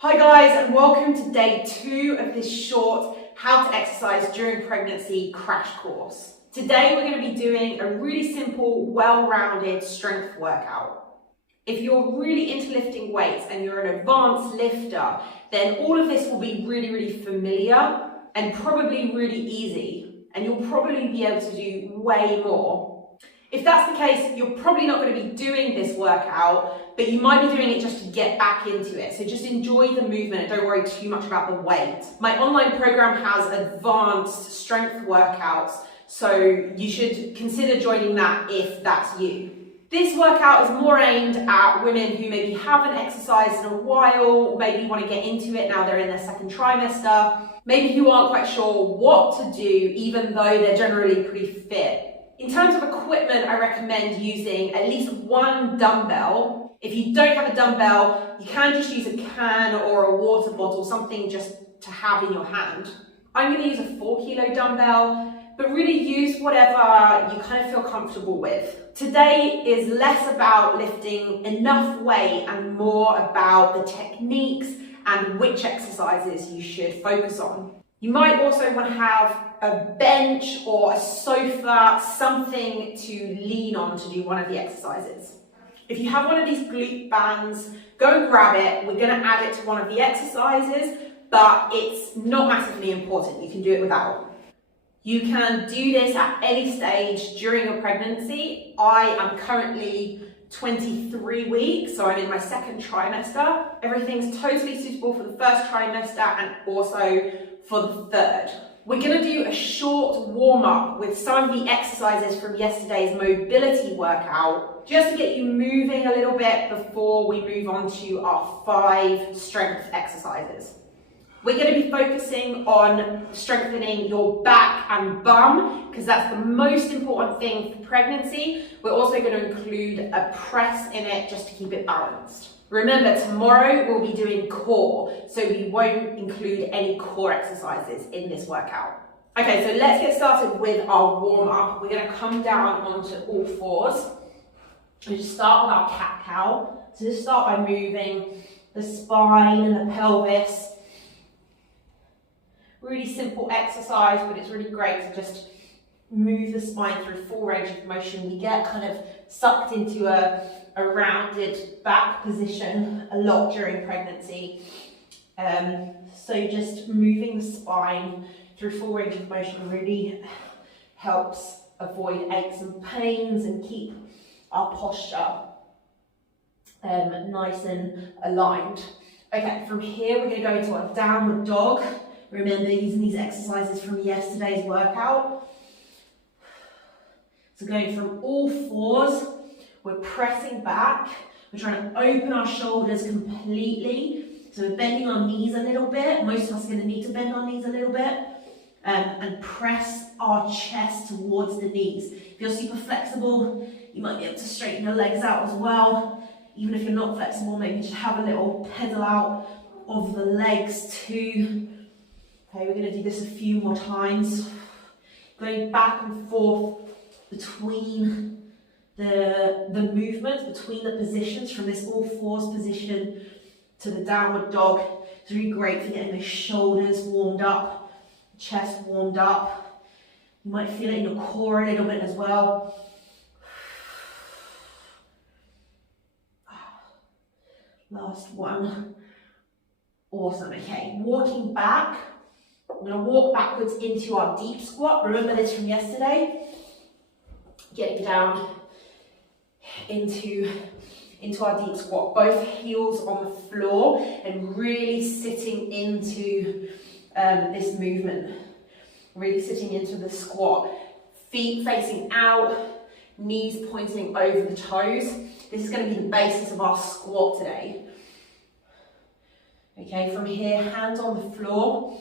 Hi guys, and welcome to day 2 of this short How to Exercise During Pregnancy crash course. Today we're going to be doing a really simple, well-rounded strength workout. If you're really into lifting weights and you're an advanced lifter, then all of this will be really familiar and probably really easy, and you'll probably be able to do way more. If that's the case, you're probably not going to be doing this workout, but you might be doing it just to get back into it. So just enjoy the movement and don't worry too much about the weight. My online program has advanced strength workouts, so you should consider joining that if that's you. This workout is more aimed at women who maybe haven't exercised in a while, maybe want to get into it now they're in their second trimester, maybe who aren't quite sure what to do even though they're generally pretty fit. In terms of equipment, I recommend using at least one dumbbell. If you don't have a dumbbell, you can just use a can or a water bottle, something just to have in your hand. I'm going to use a 4 kilo dumbbell, but really use whatever you kind of feel comfortable with. Today is less about lifting enough weight and more about the techniques and which exercises you should focus on. You might also want to have a bench or a sofa, something to lean on to do one of the exercises. If you have one of these glute bands, go and grab it. We're going to add it to one of the exercises, but it's not massively important. You can do it without. You can do this at any stage during your pregnancy. I am currently 23 weeks, so I'm in my second trimester. Everything's totally suitable for the first trimester and also for the third. We're going to do a short warm-up with some of the exercises from yesterday's mobility workout, just to get you moving a little bit before we move on to our 5 strength exercises. We're going to be focusing on strengthening your back and bum, because that's the most important thing for pregnancy. We're also going to include a press in it just to keep it balanced. Remember, tomorrow we'll be doing core, so we won't include any core exercises in this workout. Okay, so let's get started with our warm-up. We're going to come down onto all fours. We just start with our cat-cow. So just start by moving the spine and the pelvis. Really simple exercise, but it's really great to just move the spine through full range of motion. We get kind of sucked into a rounded back position a lot during pregnancy. So just moving the spine through full range of motion really helps avoid aches and pains and keep our posture nice and aligned. Okay, from here we're going to go into our downward dog. Remember, using these exercises from yesterday's workout. So going from all fours, we're pressing back. We're trying to open our shoulders completely. So we're bending our knees a little bit. Most of us are going to need to bend our knees a little bit. And press our chest towards the knees. If you're super flexible, you might be able to straighten your legs out as well. Even if you're not flexible, maybe just have a little pedal out of the legs too. Okay, we're going to do this a few more times. Going back and forth between the movements, between the positions, from this all fours position to the downward dog. It's really great for getting the shoulders warmed up, chest warmed up. You might feel it in your core a little bit as well. Last one. Awesome. Okay, walking back. We're going to walk backwards into our deep squat. Remember this from yesterday. Getting down into our deep squat. Both heels on the floor and really sitting into this movement. Really sitting into the squat. Feet facing out, knees pointing over the toes. This is going to be the basis of our squat today. Okay, from here, hands on the floor.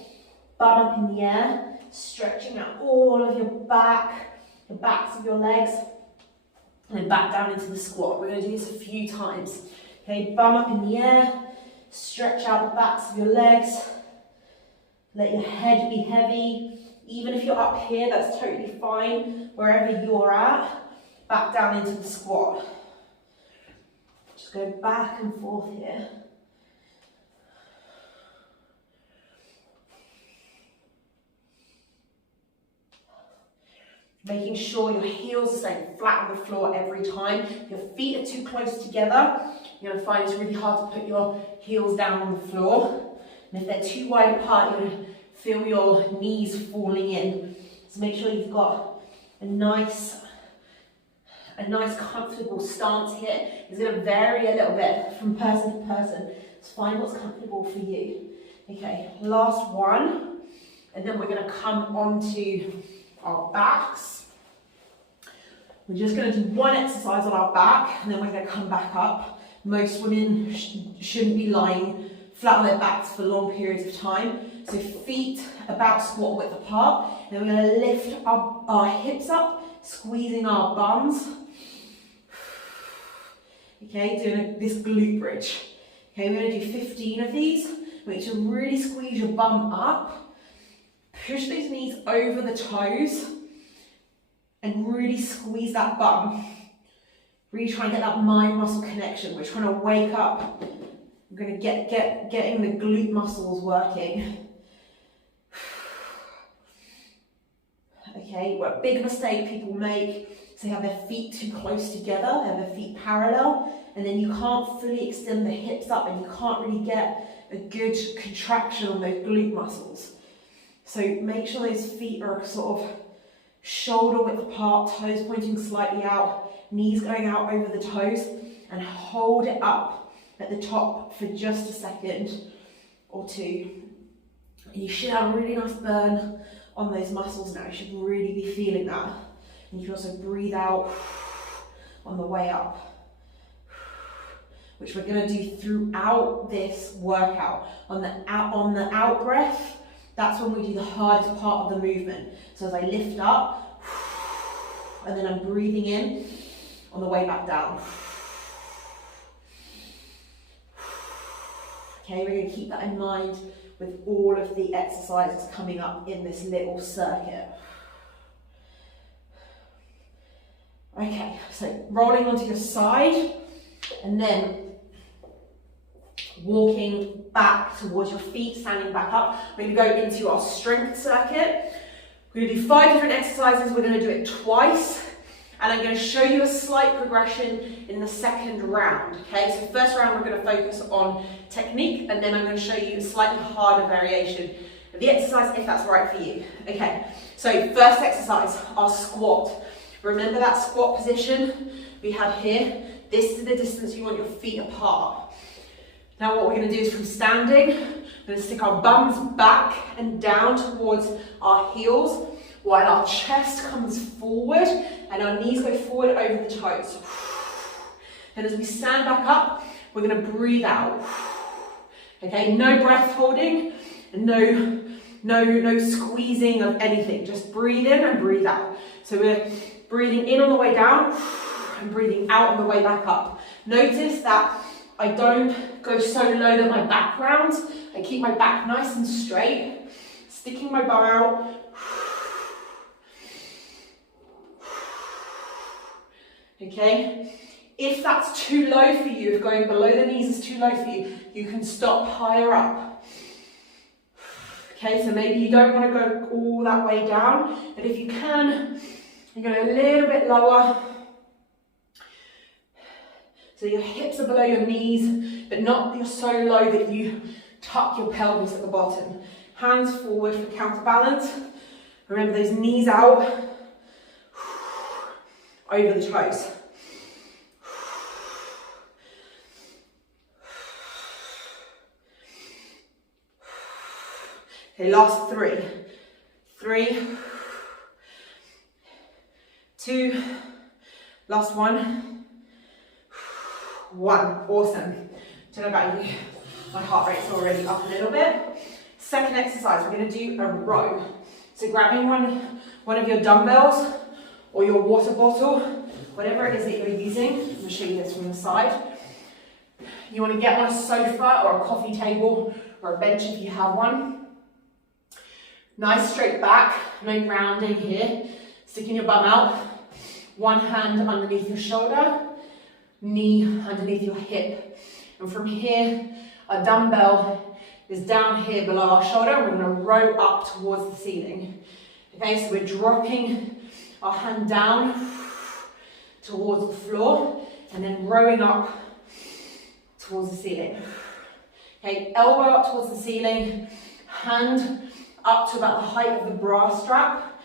Bum up in the air, stretching out all of your back, the backs of your legs, and then back down into the squat. We're going to do this a few times. Okay, bum up in the air, stretch out the backs of your legs, let your head be heavy. Even if you're up here, that's totally fine. Wherever you're at, back down into the squat. Just go back and forth here. Making sure your heels are staying flat on the floor every time. If your feet are too close together, you're going to find it's really hard to put your heels down on the floor. And if they're too wide apart, you're going to feel your knees falling in. So make sure you've got a nice comfortable stance here. It's going to vary a little bit from person to person. So find what's comfortable for you. Okay, last one. And then we're going to come onto our backs. We're just going to do one exercise on our back, and then we're going to come back up. Most women shouldn't be lying flat on their backs for long periods of time. So feet about squat width apart. Then we're going to lift our hips up, squeezing our bums. Okay, doing this glute bridge. Okay, we're going to do 15 of these. Make sure to really squeeze your bum up. Push those knees over the toes and really squeeze that bum. Really try and get that mind-muscle connection. We're trying to wake up. We're going to getting the glute muscles working. Okay, what a big mistake people make is they have their feet too close together, they have their feet parallel, and then you can't fully extend the hips up and you can't really get a good contraction on those glute muscles. So make sure those feet are sort of shoulder width apart, toes pointing slightly out, knees going out over the toes, and hold it up at the top for just a second or two. And you should have a really nice burn on those muscles now. You should really be feeling that. And you can also breathe out on the way up, which we're going to do throughout this workout. On the out breath, that's when we do the hardest part of the movement. So as I lift up, and then I'm breathing in on the way back down. Okay, we're going to keep that in mind with all of the exercises coming up in this little circuit. Okay, so rolling onto your side and then walking back towards your feet, standing back up. We're going to go into our strength circuit. We're going to do 5 different exercises. We're going to do it twice. And I'm going to show you a slight progression in the second round. Okay, so first round we're going to focus on technique, and then I'm going to show you a slightly harder variation of the exercise if that's right for you. Okay, so first exercise, our squat. Remember that squat position we had here? This is the distance you want your feet apart. Now what we're going to do is from standing, we're going to stick our bums back and down towards our heels while our chest comes forward and our knees go forward over the toes. And as we stand back up, we're going to breathe out. Okay, no breath holding, and no squeezing of anything. Just breathe in and breathe out. So we're breathing in on the way down and breathing out on the way back up. Notice that I don't go so low that my back rounds. I keep my back nice and straight, sticking my bum out. Okay, if that's too low for you, if going below the knees is too low for you, you can stop higher up. Okay, so maybe you don't want to go all that way down, but if you can, you go a little bit lower. So your hips are below your knees, but not you're so low that you tuck your pelvis at the bottom. Hands forward for counterbalance. Remember those knees out, over the toes. Okay, last 3. 3, 2, last 1. 1, awesome. Don't know about you, my heart rate's already up a little bit. Second exercise, we're going to do a row. So grabbing one of your dumbbells or your water bottle, whatever it is that you're using. I'm going to show you this from the side. You want to get on a sofa or a coffee table or a bench if you have one. Nice straight back, no rounding here. Sticking your bum out. One hand underneath your shoulder, knee underneath your hip. And from here, our dumbbell is down here below our shoulder. We're going to row up towards the ceiling. Okay, so we're dropping our hand down towards the floor, and then rowing up towards the ceiling. Okay, elbow up towards the ceiling, hand up to about the height of the bra strap.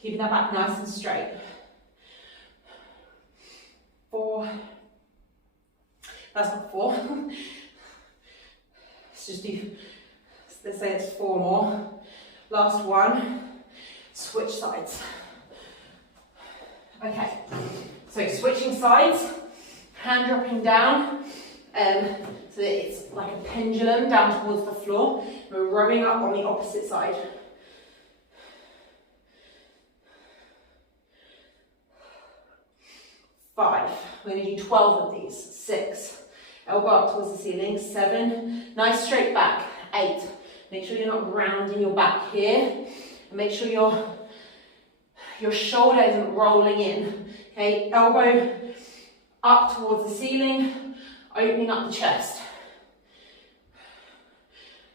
Keeping that back nice and straight. 4. That's not 4. Let's just do, let's say it's 4 more. Last one. Switch sides. Okay, so switching sides, hand dropping down, so that it's like a pendulum down towards the floor. We're rowing up on the opposite side. 5. We're going to do 12 of these. 6. Elbow up towards the ceiling. 7. Nice straight back. 8. Make sure you're not rounding your back here. And make sure your shoulder isn't rolling in. Okay, elbow up towards the ceiling, opening up the chest.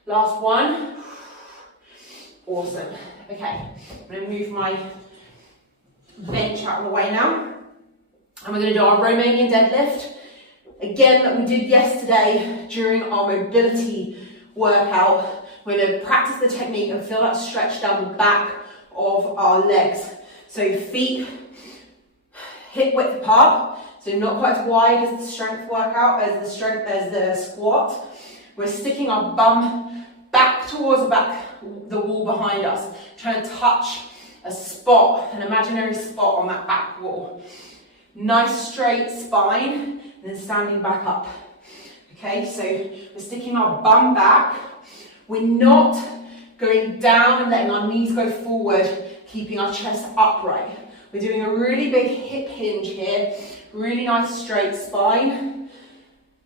Last one. Awesome. Okay, I'm going to move my bench out of the way now. And we're going to do our Romanian deadlift. Again, that we did yesterday during our mobility workout. We're going to practice the technique and feel that stretch down the back of our legs. So feet hip width apart, so not quite as wide as the strength workout, as the squat. We're sticking our bum back towards the wall behind us, trying to touch a spot, an imaginary spot on that back wall. Nice straight spine, and then standing back up. Okay, so we're sticking our bum back. We're not going down and letting our knees go forward, keeping our chest upright. We're doing a really big hip hinge here, really nice straight spine.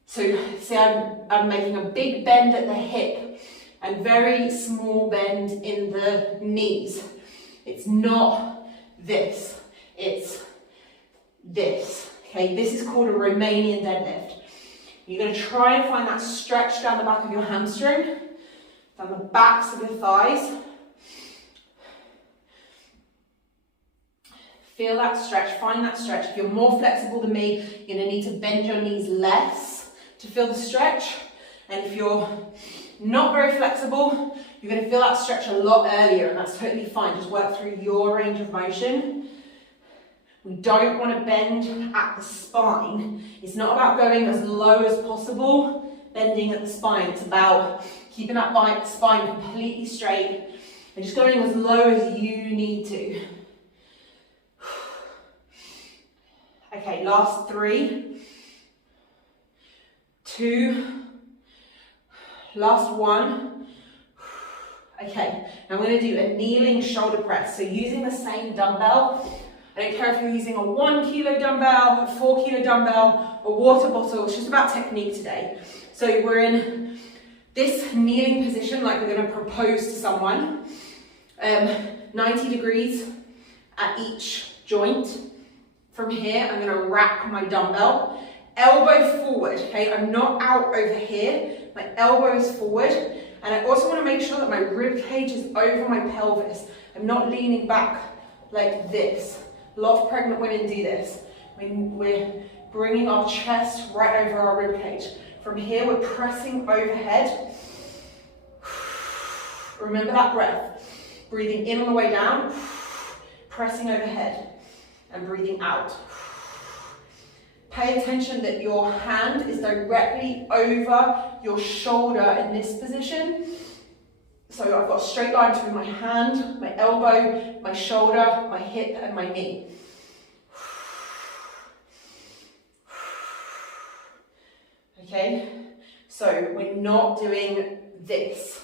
So see, I'm making a big bend at the hip and very small bend in the knees. It's not this, it's this. Okay, this is called a Romanian deadlift. You're going to try and find that stretch down the back of your hamstring, down the backs of your thighs. Feel that stretch, find that stretch. If you're more flexible than me, you're going to need to bend your knees less to feel the stretch. And if you're not very flexible, you're going to feel that stretch a lot earlier, and that's totally fine. Just work through your range of motion. We don't want to bend at the spine. It's not about going as low as possible, bending at the spine. It's about keeping that spine completely straight and just going as low as you need to. Okay, last 3, 2, last 1. Okay, now I'm going to do a kneeling shoulder press. So using the same dumbbell. I don't care if you're using a 1 kilo dumbbell, a 4 kilo dumbbell, a water bottle. It's just about technique today. So we're in this kneeling position, like we're going to propose to someone. 90 degrees at each joint. From here, I'm going to rack my dumbbell, elbow forward, okay? I'm not out over here, my elbow is forward, and I also want to make sure that my rib cage is over my pelvis. I'm not leaning back like this. A lot of pregnant women do this. We're bringing our chest right over our rib cage. From here, we're pressing overhead. Remember that breath. Breathing in on the way down, pressing overhead. And breathing out. Pay attention that your hand is directly over your shoulder in this position. So I've got a straight line between my hand, my elbow, my shoulder, my hip, and my knee. Okay, so we're not doing this.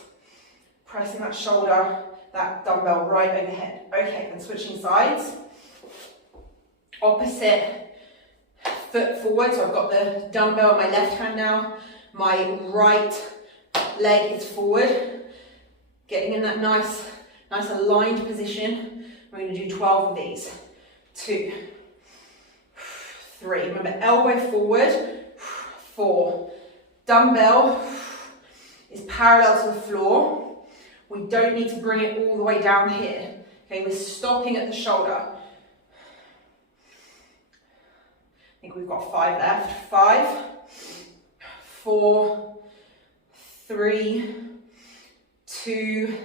Pressing that shoulder, that dumbbell right overhead. Okay, and switching sides. Opposite foot forward, so I've got the dumbbell in my left hand now, my right leg is forward, getting in that nice aligned position. We're going to do 12 of these. 2, 3, remember elbow forward, 4, dumbbell is parallel to the floor, We don't need to bring it all the way down here. Okay, we're stopping at the shoulder. I think we've got 5 left. 5, 4, 3, 2,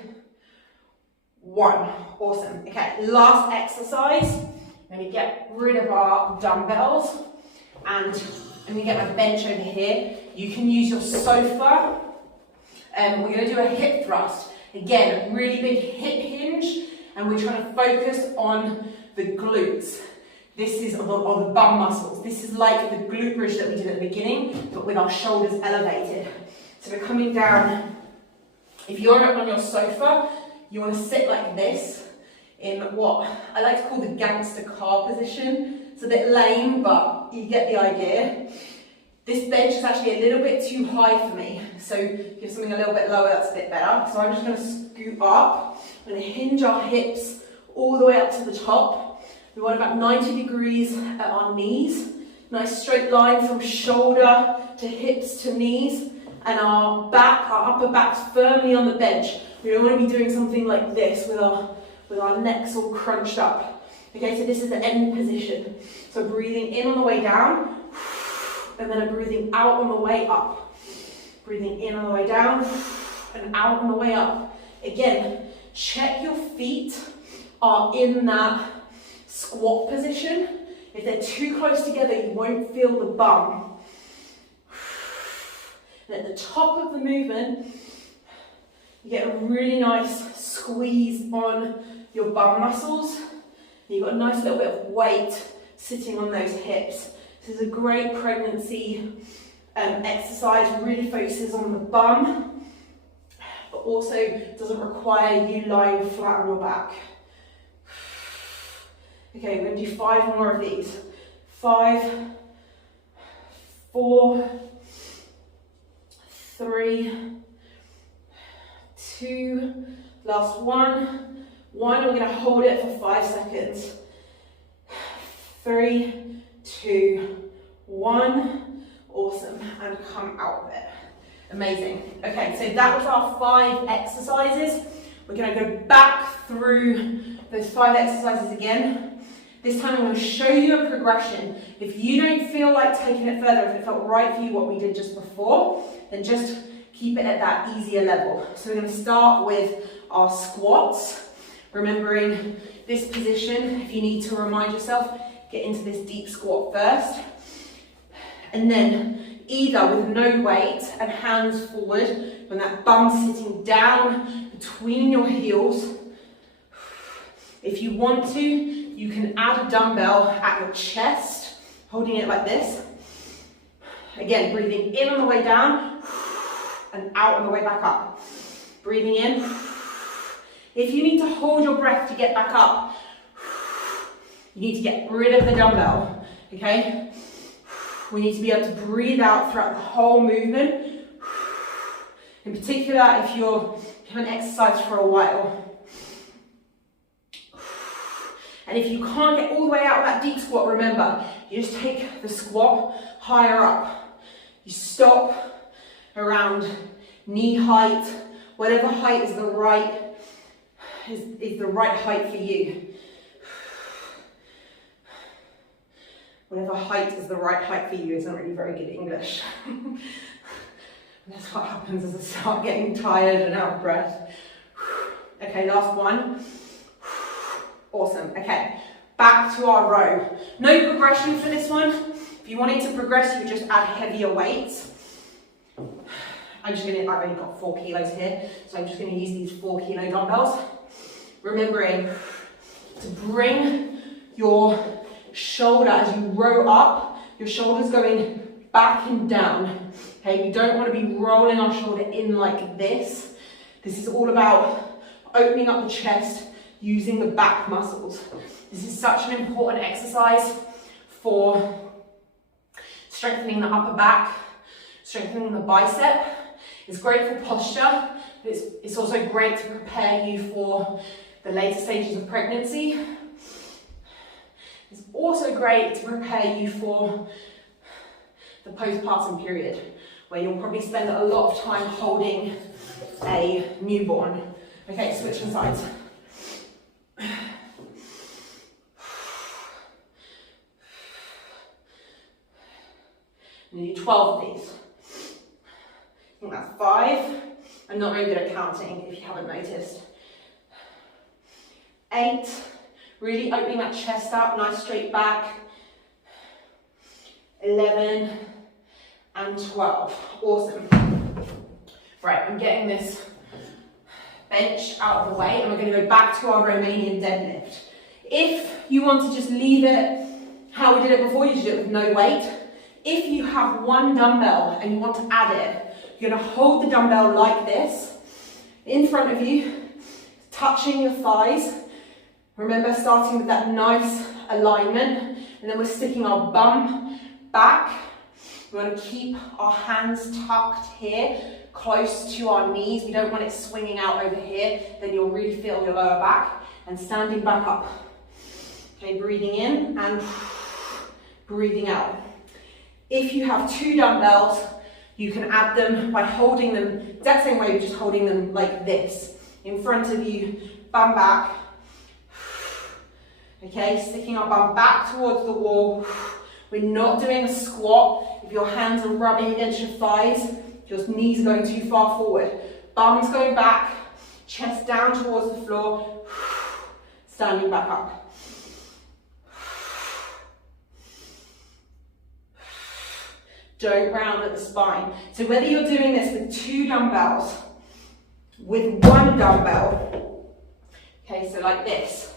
1. Awesome. Okay, last exercise. Let me get rid of our dumbbells and I'm going to get my bench over here. You can use your sofa. We're going to do a hip thrust. Again, a really big hip hinge, and we're trying to focus on the glutes. This is on the bum muscles. This is like the glute bridge that we did at the beginning, but with our shoulders elevated. So we're coming down. If you're on your sofa, you want to sit like this in what I like to call the gangster car position. It's a bit lame, but you get the idea. This bench is actually a little bit too high for me, so if you have something a little bit lower, that's a bit better. So I'm just going to scoot up. I'm going to hinge our hips all the way up to the top. We want about 90 degrees at our knees. Nice straight line from shoulder to hips to knees, and our upper back's firmly on the bench. We don't want to be doing something like this with our necks all crunched up. Okay, so this is the end position. So breathing in on the way down, and then I'm breathing out on the way up. Breathing in on the way down, and out on the way up. Again, check your feet are in that squat position. If they're too close together, you won't feel the bum. And at the top of the movement, you get a really nice squeeze on your bum muscles. And you've got a nice little bit of weight sitting on those hips. This is a great pregnancy exercise, really focuses on the bum, but also doesn't require you lying flat on your back. Okay, we're going to do 5 more of these. 5, 4, 3, 2, last one. We're going to hold it for 5 seconds. 3, 2, 1. Awesome. And come out of it. Amazing. Okay, so that was our 5 exercises. We're going to go back through those 5 exercises again. This time I'm going to show you a progression. If you don't feel like taking it further, if it felt right for you what we did just before, then just keep it at that easier level. So we're going to start with our squats. Remembering this position, if you need to remind yourself, get into this deep squat first. And then either with no weight and hands forward, when that bum's sitting down between your heels. If you want to, you can add a dumbbell at your chest, holding it like this. Again, breathing in on the way down and out on the way back up. Breathing in. If you need to hold your breath to get back up, you need to get rid of the dumbbell, okay? We need to be able to breathe out throughout the whole movement. In particular, if you haven't exercised for a while. And if you can't get all the way out of that deep squat, remember, you just take the squat higher up. You stop around knee height, whatever height is the right height for you. Whatever height is the right height for you is not really very good English. That's what happens as I start getting tired and out of breath. Okay, last one. Awesome. Okay, back to our row. No progression for this one. If you wanted to progress, you would just add heavier weights. I've only got 4 kilos here, so I'm just going to use these 4 kilo dumbbells. Remembering to bring your shoulder as you row up, your shoulders going back and down. Okay, we don't want to be rolling our shoulder in like this. This is all about opening up the chest, using the back muscles. This is such an important exercise for strengthening the upper back, strengthening the bicep. It's great for posture, but it's also great to prepare you for the later stages of pregnancy. It's also great to prepare you for the postpartum period, where you'll probably spend a lot of time holding a newborn. Okay, switching sides. I'm going to do 12 of these. I think that's 5. I'm not very good at counting, if you haven't noticed. 8. Really opening that chest up, nice straight back. 11 and 12. Awesome. Right, I'm getting this bench out of the way and we're going to go back to our Romanian deadlift. If you want to just leave it how we did it before, you should do it with no weight. If you have one dumbbell and you want to add it, you're going to hold the dumbbell like this in front of you, touching your thighs. Remember, starting with that nice alignment, and then we're sticking our bum back. We want to keep our hands tucked here, close to our knees. We don't want it swinging out over here, then you'll really feel your lower back. And standing back up. Okay, breathing in and breathing out. If you have 2 dumbbells, you can add them by holding them, exact same way, just holding them like this. In front of you, bum back. Okay, sticking our bum back towards the wall. We're not doing a squat. If your hands are rubbing against your thighs, your knees are going too far forward. Bum's going back, chest down towards the floor, standing back up. Don't round at the spine. So whether you're doing this with 2 dumbbells, with 1 dumbbell, okay, so like this,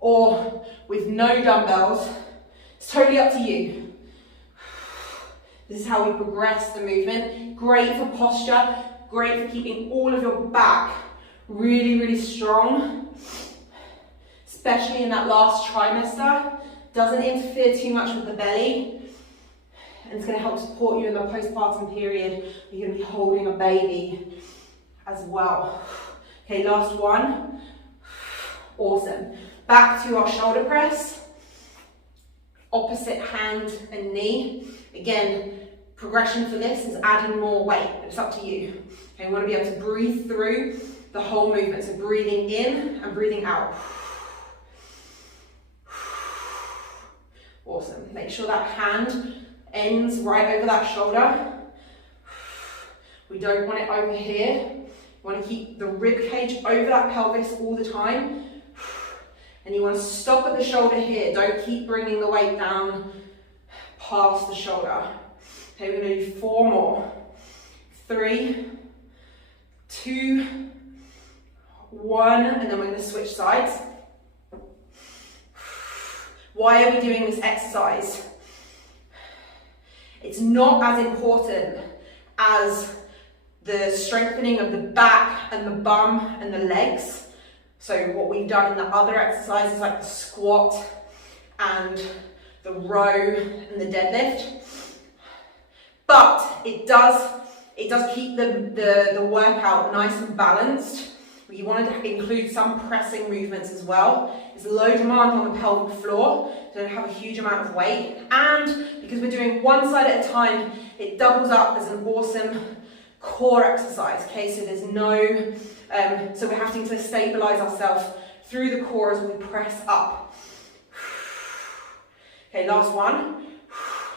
or with no dumbbells, it's totally up to you. This is how we progress the movement. Great for posture, great for keeping all of your back really, really strong, especially in that last trimester. Doesn't interfere too much with the belly. And it's going to help support you in the postpartum period. You're going to be holding a baby as well. Okay, last one. Awesome. Back to our shoulder press. Opposite hand and knee. Again, progression for this is adding more weight. It's up to you. Okay, we want to be able to breathe through the whole movement. So breathing in and breathing out. Awesome. Make sure that hand ends right over that shoulder. We don't want it over here. We want to keep the rib cage over that pelvis all the time. And you want to stop at the shoulder here. Don't keep bringing the weight down past the shoulder. Okay, we're going to do 4 more. 3, 2, 1, and then we're going to switch sides. Why are we doing this exercise? It's not as important as the strengthening of the back and the bum and the legs. So what we've done in the other exercises like the squat and the row and the deadlift. But it does keep the workout nice and balanced. You wanted to include some pressing movements as well. There's low demand on the pelvic floor, so don't have a huge amount of weight. And because we're doing one side at a time, it doubles up as an awesome core exercise. Okay, so there's no, so we're having to stabilize ourselves through the core as we press up. Okay, last one.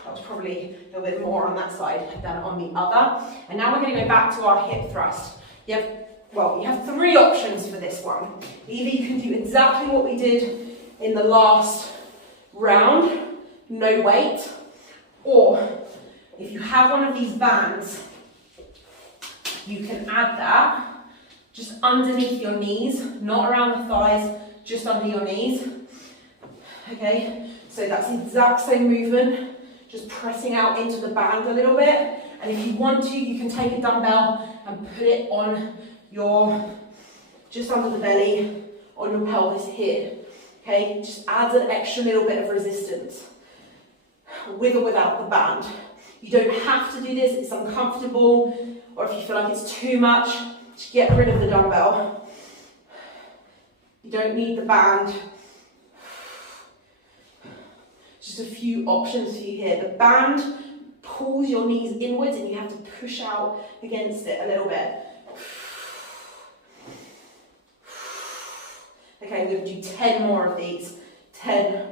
That was probably a little bit more on that side than on the other. And now we're going to go back to our hip thrust. You have 3 options for this one. Either you can do exactly what we did in the last round, no weight, or if you have one of these bands, you can add that just underneath your knees, not around the thighs, just under your knees. Okay, so that's the exact same movement, just pressing out into the band a little bit. And if you want to, you can take a dumbbell and put it on just under the belly, on your pelvis here. Okay, just adds an extra little bit of resistance, with or without the band. You don't have to do this, it's uncomfortable, or if you feel like it's too much, just get rid of the dumbbell. You don't need the band. Just a few options for you here. The band pulls your knees inwards and you have to push out against it a little bit. Okay, we're going to do 10 more of these. 10,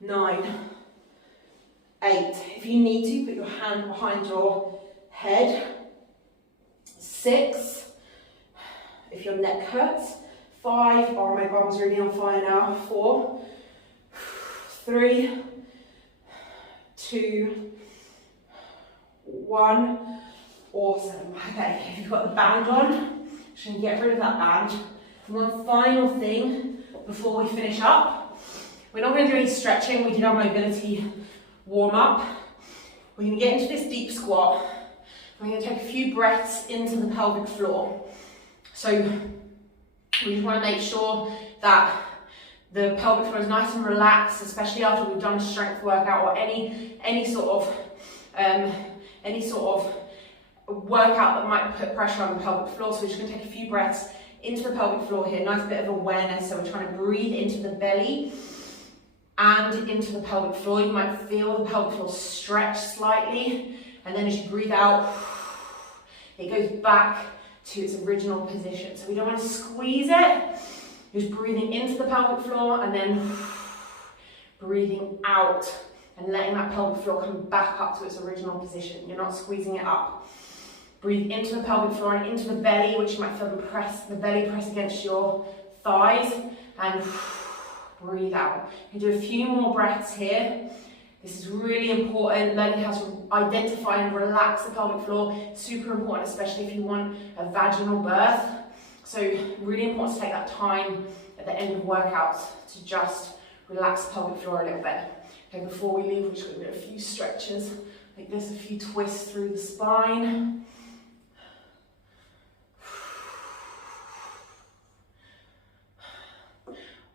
9, 8. If you need to, put your hand behind your head. 6. If your neck hurts. 5. Oh, my bum's really on fire now. 4, 3, 2, 1. Awesome. Okay, if you've got the band on, just going to get rid of that band. And one final thing before we finish up. We're not going to do any stretching. We did our mobility warm up. We're going to get into this deep squat. We're going to take a few breaths into the pelvic floor. So we just want to make sure that the pelvic floor is nice and relaxed, especially after we've done a strength workout or any sort of workout that might put pressure on the pelvic floor. So we're just going to take a few breaths into the pelvic floor here. Nice bit of awareness. So we're trying to breathe into the belly and into the pelvic floor. You might feel the pelvic floor stretch slightly, and then as you breathe out, it goes back to its original position. So we don't want to squeeze it. Just breathing into the pelvic floor and then breathing out and letting that pelvic floor come back up to its original position. You're not squeezing it up. Breathe into the pelvic floor and into the belly, which you might feel the belly press against your thighs, and breathe out. You do a few more breaths here. This is really important, learning how to identify and relax the pelvic floor. Super important, especially if you want a vaginal birth. So really important to take that time at the end of workouts to just relax the pelvic floor a little bit. Okay, before we leave, we're just going to do a few stretches like this, a few twists through the spine.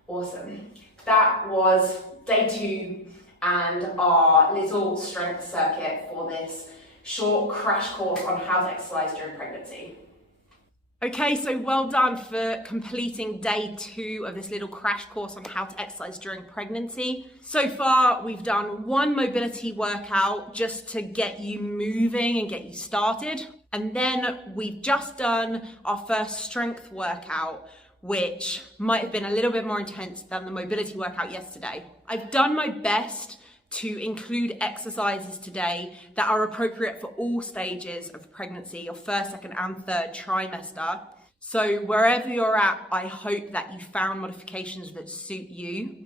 Awesome. That was day 2 and our little strength circuit for this short crash course on how to exercise during pregnancy. Okay, so well done for completing day 2 of this little crash course on how to exercise during pregnancy. So far, we've done 1 mobility workout just to get you moving and get you started. And then we've just done our first strength workout, which might have been a little bit more intense than the mobility workout yesterday. I've done my best to include exercises today that are appropriate for all stages of pregnancy, your first, second, and third trimester. So wherever you're at, I hope that you found modifications that suit you.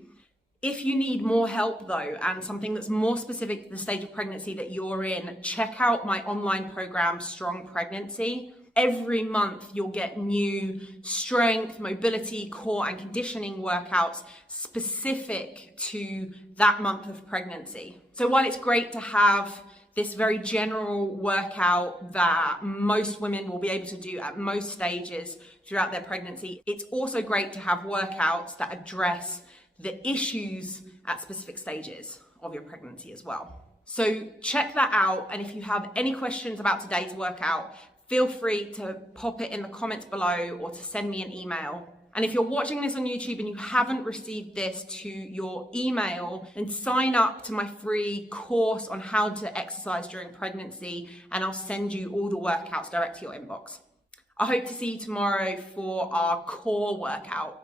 If you need more help though, and something that's more specific to the stage of pregnancy that you're in, check out my online program, Strong Pregnancy. Every month you'll get new strength, mobility, core and conditioning workouts specific to that month of pregnancy. So while it's great to have this very general workout that most women will be able to do at most stages throughout their pregnancy, it's also great to have workouts that address the issues at specific stages of your pregnancy as well. So check that out, and if you have any questions about today's workout, feel free to pop it in the comments below or to send me an email. And if you're watching this on YouTube and you haven't received this to your email, then sign up to my free course on how to exercise during pregnancy, and I'll send you all the workouts direct to your inbox. I hope to see you tomorrow for our core workout.